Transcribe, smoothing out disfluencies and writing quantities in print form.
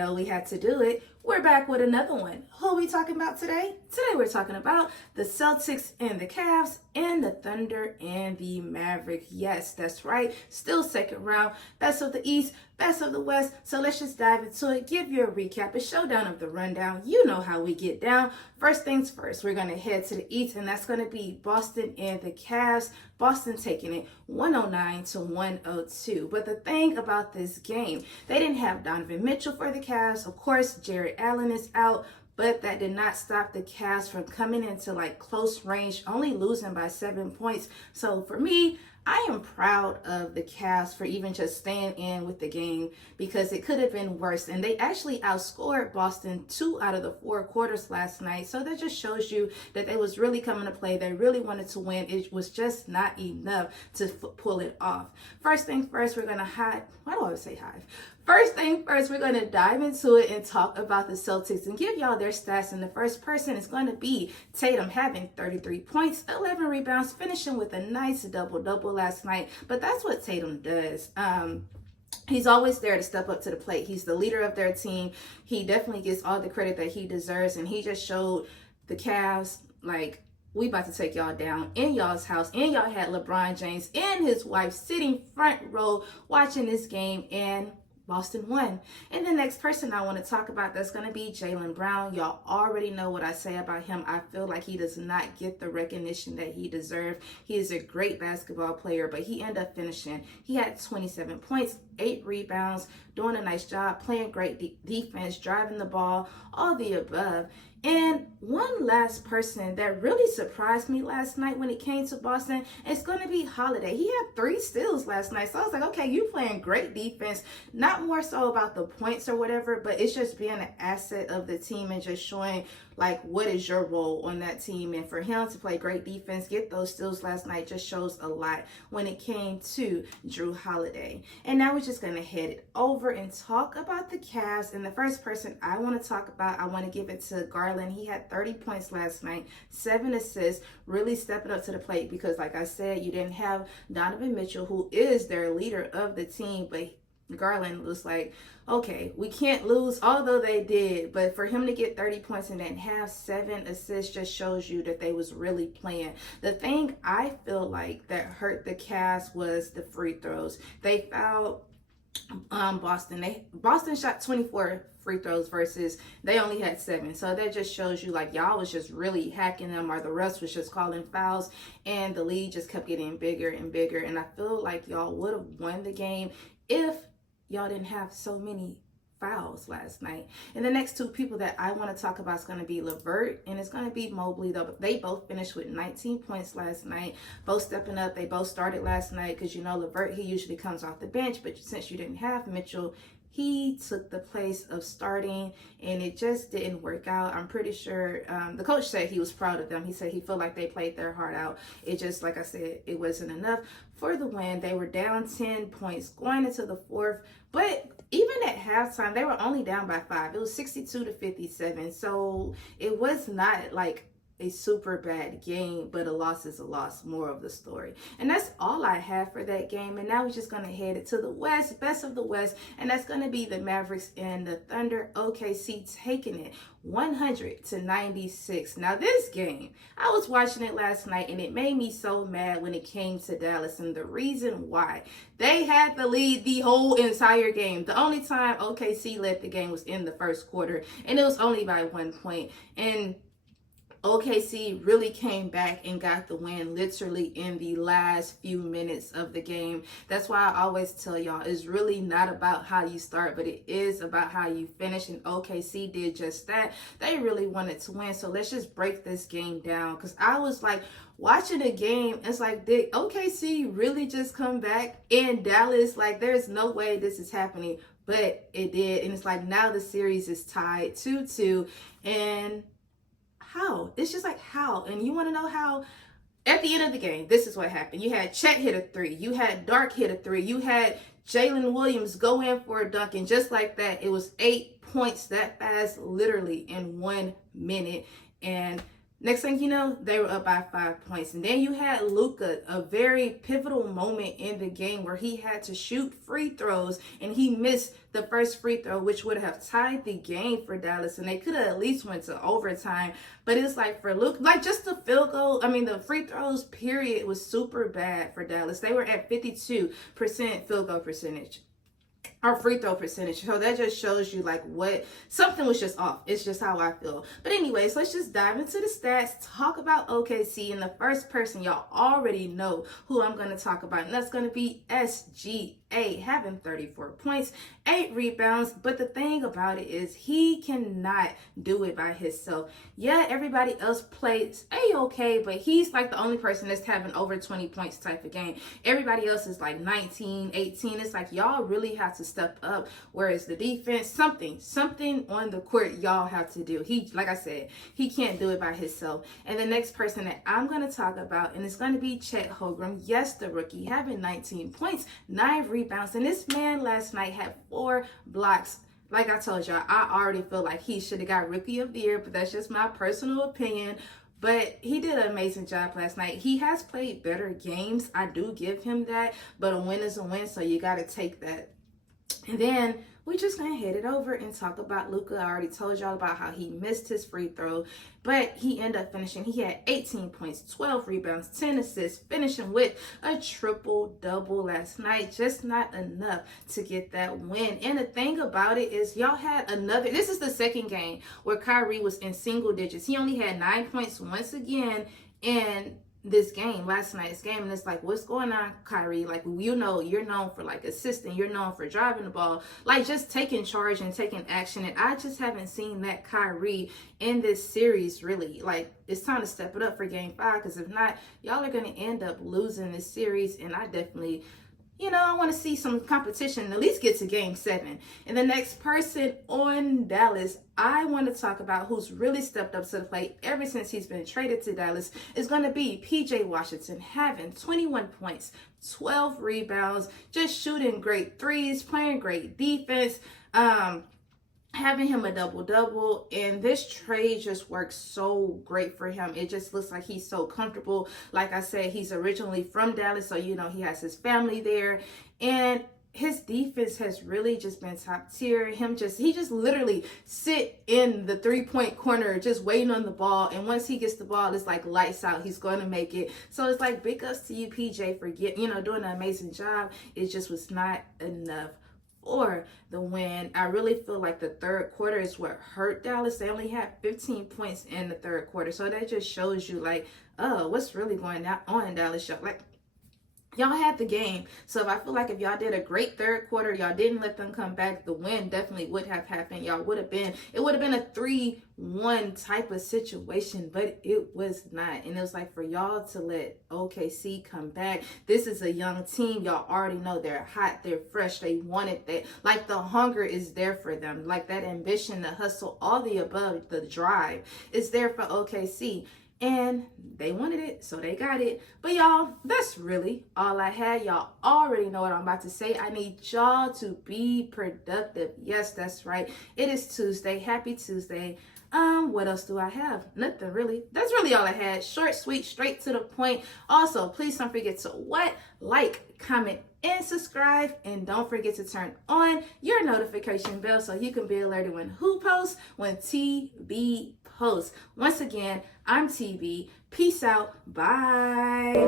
know we had to do it. We're back with another one. Who are we talking about today? Today we're talking about the Celtics and the Cavs and the Thunder and the Mavericks. Yes, that's right. Still second round. Best of the East, best of the West. So let's just dive into it. Give you a recap, a showdown of the rundown. You know how we get down. First things first, we're going to head to the East, and that's going to be Boston and the Cavs. Boston taking it 109-102. But the thing about this game, they didn't have Donovan Mitchell for the Cavs. Of course, Jared Allen is out, but that did not stop the Cavs from coming into like close range, only losing by 7 points. So for me, I am proud of the Cavs for even just staying in with the game, because it could have been worse. And they actually outscored Boston 2 out of the 4 quarters last night. So that just shows you that they was really coming to play. They really wanted to win. It was just not enough to pull it off. First thing first, we're going to hide. Why do I always say hive? First thing first, we're going to dive into it and talk about the Celtics and give y'all their stats. And the first person is going to be Tatum, having 33 points, 11 rebounds, finishing with a nice double-double last night. But that's what Tatum does. He's always there to step up to the plate. He's the leader of their team. He definitely gets all the credit that he deserves. And he just showed the Cavs, like, we about to take y'all down in y'all's house. And y'all had LeBron James and his wife sitting front row watching this game, and Boston won. And the next person I want to talk about, that's going to be Jaylen Brown. Y'all already know what I say about him. I feel like he does not get the recognition that he deserves. He is a great basketball player, but he ended up finishing. He had 27 points, 8 rebounds, doing a nice job, playing great defense, driving the ball, all the above. And one last person that really surprised me last night when it came to Boston is going to be Holiday. He had 3 steals last night. So I was like, okay, you playing great defense. Not more so about the points or whatever, but it's just being an asset of the team and just showing like what is your role on that team. And for him to play great defense, get those steals last night, just shows a lot when it came to Jrue Holiday. And now we're just going to head it over and talk about the Cavs. And the first person I want to talk about, I want to give it to Garland. He had 30 points last night, 7 assists, really stepping up to the plate, because like I said, you didn't have Donovan Mitchell, who is their leader of the team, but Garland was like, okay, we can't lose, although they did. But for him to get 30 points and then have 7 assists just shows you that they was really playing. The thing I feel like that hurt the Cavs was the free throws. They fouled Boston. Boston shot 24 free throws versus they only had 7. So that just shows you like y'all was just really hacking them, or the rest was just calling fouls, and the lead just kept getting bigger and bigger. And I feel like y'all would have won the game if y'all didn't have so many fouls last night. And the next 2 people that I want to talk about is going to be LeVert and it's going to be Mobley, though. They both finished with 19 points last night, both stepping up. They both started last night, because you know LeVert, he usually comes off the bench, but since you didn't have Mitchell, he took the place of starting, and it just didn't work out. I'm pretty sure the coach said he was proud of them. He said he felt like they played their heart out. It just, like I said, it wasn't enough for the win. They were down 10 points going into the 4th, but even at halftime, they were only down by 5. It was 62-57. So it was not like a super bad game, but a loss is a loss, more of the story. And that's all I have for that game. And now we're just going to head it to the West, best of the West, and that's going to be the Mavericks and the Thunder. OKC taking it 100-96. Now this game, I was watching it last night, and it made me so mad when it came to Dallas, and the reason why, they had the lead the whole entire game. The only time OKC led the game was in the first quarter, and it was only by 1 point. And OKC really came back and got the win literally in the last few minutes of the game. That's why I always tell y'all, it's really not about how you start, but it is about how you finish. And OKC did just that. They really wanted to win. So let's just break this game down, because I was like, watching the game, it's like, did OKC really just come back in Dallas? Like, there's no way this is happening, but it did. And it's like, now the series is tied 2-2, and how? It's just like, how? And you want to know how? At the end of the game, this is what happened. You had Chet hit a 3. You had Dark hit a 3. You had Jalen Williams go in for a dunk, and just like that, it was 8 points that fast, literally in 1 minute. And Next thing you know, they were up by 5 points. And then you had Luka, a very pivotal moment in the game where he had to shoot free throws and he missed the first free throw, which would have tied the game for Dallas. And they could have at least went to overtime. But it's like for Luka, like just the field goal, the free throws period was super bad for Dallas. They were at 52% field goal percentage. Our free throw percentage. So that just shows you like what something was just off. It's just how I feel. But anyways, let's just dive into the stats, talk about OKC, and the first person y'all already know who I'm going to talk about, and that's going to be SGA, having 34 points, 8 rebounds. But the thing about it is he cannot do it by himself. Yeah, everybody else plays A-okay, but he's like the only person that's having over 20 points type of game. Everybody else is like 19, 18. It's like y'all really have to step up. Whereas the defense, something on the court y'all have to do. He, like I said, he can't do it by himself. And the next person that I'm going to talk about, and it's going to be Chet Holmgren. Yes, the rookie, having 19 points, 9 rebounds. And this man last night had 4 blocks. Like I told y'all, I already feel like he should have got Rookie of the Year, but that's just my personal opinion. But he did an amazing job last night. He has played better games. I do give him that. But a win is a win, so you got to take that. And then we're just going to head it over and talk about Luka. I already told y'all about how he missed his free throw, but he ended up finishing. He had 18 points, 12 rebounds, 10 assists, finishing with a triple-double last night. Just not enough to get that win. And the thing about it is y'all had this is the second game where Kyrie was in single digits. He only had 9 points once again in this game, last night's game, and it's like, what's going on, Kyrie? Like, you know, you're known for like assisting, you're known for driving the ball, like just taking charge and taking action. And I just haven't seen that Kyrie in this series, really. Like, it's time to step it up for game 5, because if not, y'all are going to end up losing this series. And I definitely, I want to see some competition, at least get to game 7. And the next person on Dallas, I want to talk about who's really stepped up to the plate ever since he's been traded to Dallas, is going to be PJ Washington, having 21 points, 12 rebounds, just shooting great threes, playing great defense, having him a double-double. And this trade just works so great for him. It just looks like he's so comfortable. Like I said, he's originally from Dallas, so he has his family there, and his defense has really just been top tier. He just literally sit in the 3-point corner just waiting on the ball, and once he gets the ball, it's like lights out. He's going to make it. So it's like big ups to you, PJ, for doing an amazing job. It just was not enough for the win. I really feel like the third quarter is what hurt Dallas. They only had 15 points in the third quarter. So that just shows you like, what's really going on in Dallas. Like, y'all had the game. So I feel like if y'all did a great third quarter, y'all didn't let them come back, the win definitely would have happened. It would have been a 3-1 type of situation, but it was not. And it was like, for y'all to let OKC come back, this is a young team. Y'all already know they're hot, they're fresh, they wanted that. Like, the hunger is there for them. Like, that ambition, the hustle, all the above, the drive is there for OKC. And they wanted it, so they got it. But y'all, that's really all I had. Y'all already know what I'm about to say. I need y'all to be productive. Yes, that's right. It is Tuesday. Happy Tuesday. What else do I have? Nothing really. That's really all I had. Short, sweet, straight to the point. Also, please don't forget to like, comment, and subscribe. And don't forget to turn on your notification bell so you can be alerted when TB posts. Once again, I'm TB. Peace out. Bye.